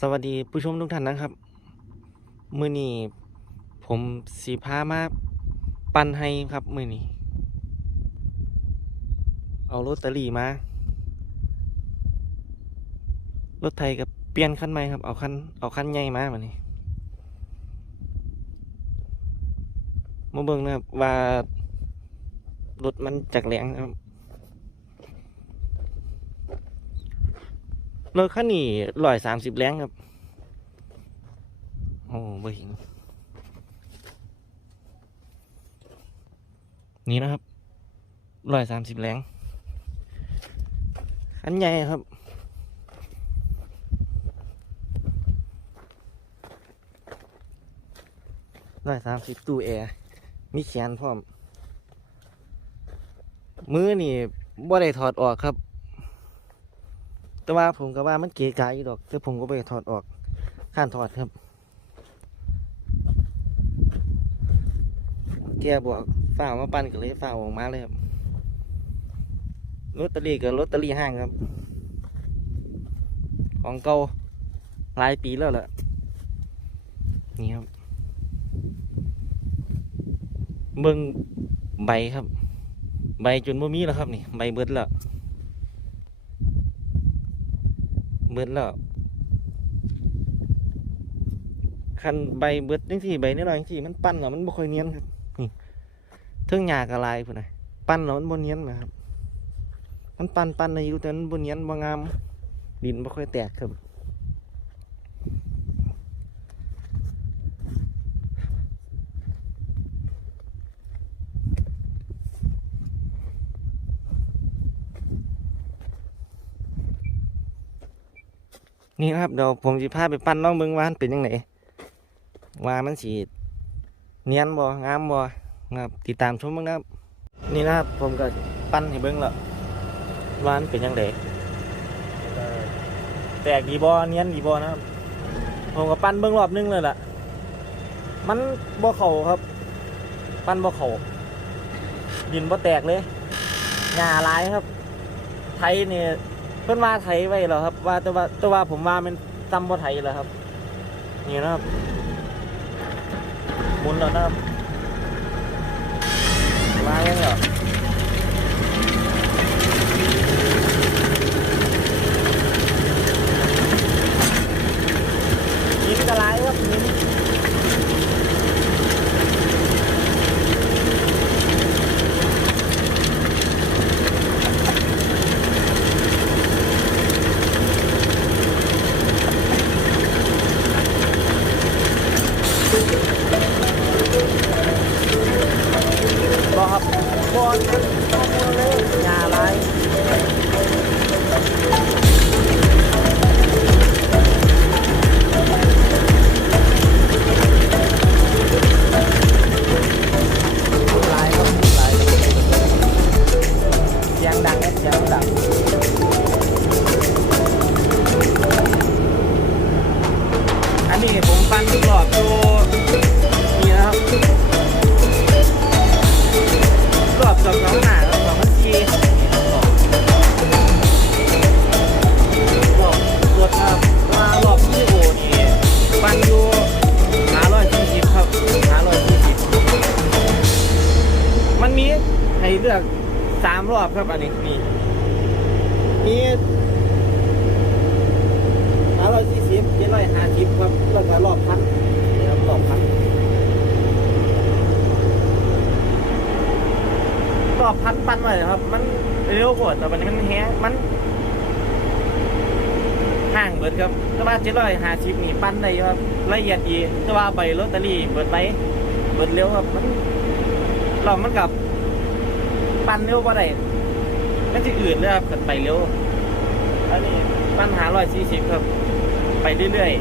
สวัสดีผู้ชมทุกท่านนะครับ มือนี้ผมสีพามาปันให้ครับมือนี้ เอารถตอรี่มา รถไทยกับเปลี่ยนคันใหม่ครับ เอาคันเอาคันใหญ่มามานี้ มาเบิ่งนะครับว่ารถมันจากแหลงครับ รถคันนี้ร้อยสามสิบแรงครับ โอ้ไม่เห็นนี่นะครับร้อยสามสิบแรงคันใหญ่ครับ ร้อยสามสิบตู้แอร์ มีแขนพร้อม มือนี่บ่ได้ถอดออกครับ แต่ว่าผมก็ว่ามันเก๋ไก๋อยู่ดอกแต่ผมก็ไปถอดออกข้านถอดครับแกบอกฝ่ามาปั่นก็เลยฝ่าออกมาเลยครับลอตเตอรี่กับลอตเตอรี่ห้างครับ ของเก่าหลายปีแล้วแหละนี่ครับเบิ่งใบครับ ใบจนบ่มีแล้วครับนี่ ใบเบิดแล้ว เบิดแล้วคันใบเบิดจังสี่ใบนิดหน่อยจังสี่มันปั้นแล้วมันบ่ค่อยเนียนครับนี่เทิงหยากอะไรพุ่นน่ะปั้นแล้วมันบ่เนียนนะครับมันปั้นปั้นในอยู่แต่มันบ่เนียนบ่งามดินบ่ค่อยแตกครับ นี่นะครับเดี๋ยวผมจะพาไปปั้นน้องเบิงว่ามันเป็นยังไงว่ามันสีเนียนบ่งามบ่ครับติดตามชมบ้างนะครับนี่นะครับผมก็ปั้นให้เบิ้งแล้วว่ามันเป็นยังไงแตกดีบ่เนียนดีบ่นะครับผมก็ปั้นเบิ้งรอบนึงเลยล่ะ มันบ่เข่าครับ ปั้นบ่เข่าดินบ่แตกเลยหญ้าลายครับ ไทยเนี่ย เพิ่นว่าไถไว้แล้วครับ ว่าแต่ว่าแต่ว่าผมว่ามันซ้ำบ่ไถแล้วครับ นี่นะครับหมุนแล้วนะครับมายังเหรอยินกระไรครับยิ เลือกสามรอบครับอันนี้นี่มีหามร้อยสี่สิบเจ็ดร้อยห้าสิบครับแล้วก็รอบพันนี่ครับรอบพันรอบพันปั้นไว้ครับ มันเร็วกว่าแต่วันนี้มันแห้งมันห่างเบิดครับแต่ว่าเจ็ดร้อยห้าสิบนี่ปั้นได้อยู่ครับละเอียดดีแต่ว่าใบลอตเตอรี่เบิดไปเบิดเร็วครับมันเรามันกับ ปั้นเร็วกว่าได้มันจะอื่นเลยครับกิดไปเร็วอันนี้ปัญหาร้อยสี่สิบครับ ไปเรื่อย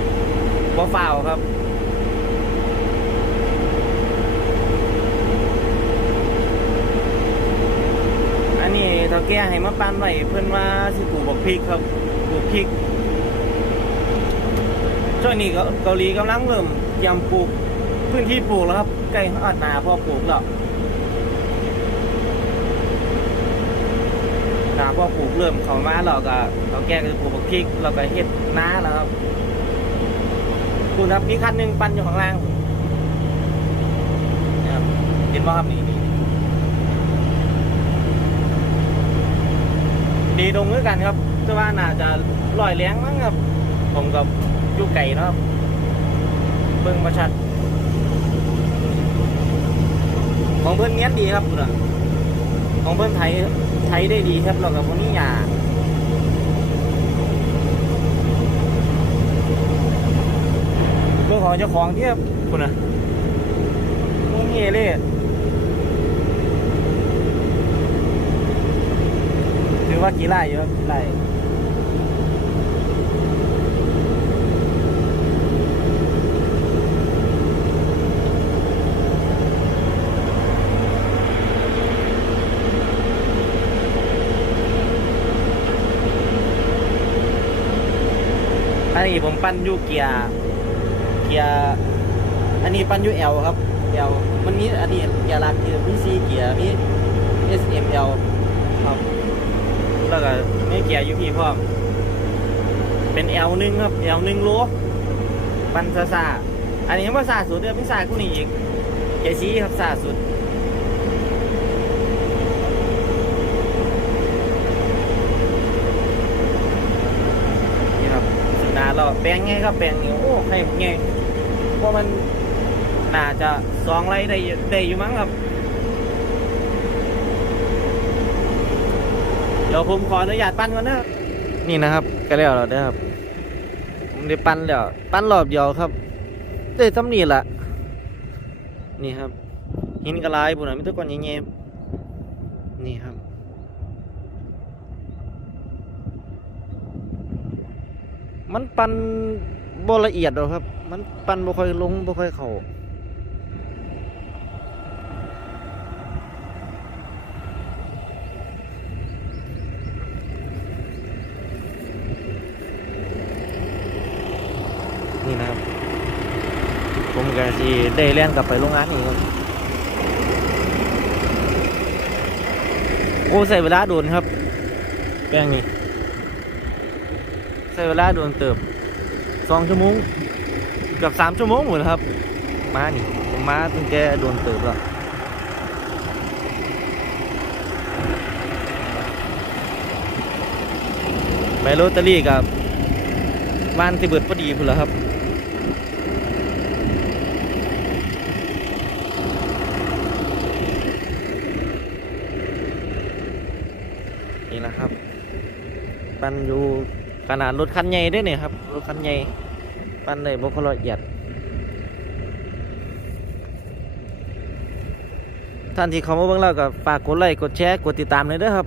ๆบ่ฝ่าวครับอันนี้เท่าแก่ให้มาปั้นไว้เพื่อนว่าสิปลูกบักพริกครับปลูกพริกช่วงนี้ก็เกาหลีกำลังเริ่มยมปลูกพื้นที่ปลูกแล้วครับใกล้อดนาพอปลูกแล้ว ถ้าพอปลูกเริ่มเขามาเราก็เราแก้คือปลูกพริกเราก็เฮ็ดน้าแล้วครับคุณครับมีคันหนึ่งปันอยู่ข้างล่างนะครับเห็นไหมครับนี่นี่ดีตรงด้กันครับแต่ว่าน่าจะลอยแรงมั้งครับ ผมกับยุไก่นะครับเบิ่งประชัด ของเพื่อนเนี้ยดีครับคุณอะของเพื่อนไทย ใช้ได้ดีครับเรากับพวกนี้อย่าเรื่องของเจ้าของที่ครับคุณนะพวกนี้เลยถือว่ากี่ไร่เยอะกี่ไร่ นี้ผมปั้นอยูเกียร์เกียร์อันนี้ปั้นอยูเอลครับเอลมันมีอันนี้เกียร์ลักคือมีซีเกียร์มี S M L ครับแล้วก็ไม่เกียร์ยูพีพร้อมเป็น L หนึ่งครับ L หนึ่งโลปั้นซาซาอันนี้ยังว่าซาสุดเดือนพิซากูนี่อีกเกียร์ซีครับซาสุด นี่ครับสุดนาเรา แปลงไงครับแปลงนี่โอ้ให้ไงเพราะมันน่าจะสองไรได้ได้อยู่มั้งครับเดี๋ยวผมขออนุญาตปั้นก่อนนะนี่นะครับก็แล้วแล้วนะครับผมได้ปั้นแล้วปั้นรอบเดียวครับได้ตำหนิละนี่ครับหินกระลายบุญนะมิตรก่อนยังไงนี่ครับ มันปันบละเอียดหรอครับ มันปันบ่ค่อยลงบ่ค่อยเข้านี่นะครับ ผมก็สิได้เล่นกลับไปโรงงานอีกครับโอ้ใส่เวลาโดนครับ แป้งนี่ ใช้เวลาโดนเติบสองชั่วโมงเกือบสามชั่วโมงหมดแล้วครับ มานี่ผมมาตั้งแต่โดนเติบแล้วไมโลตเตอรี่กับบ้านที่เบิดพอดีพุ่นแล้วครับนี่แหละครับ ปันอยู่ ขนาดรถคันใหญ่ด้วยเนี่ยครับรถคันใหญ่ปันเลยบุคละเอียด ท่านที่เขามาเบิ่งเราก็ฝากกดไลค์กดแชร์กดติดตามเลยเด้อครับ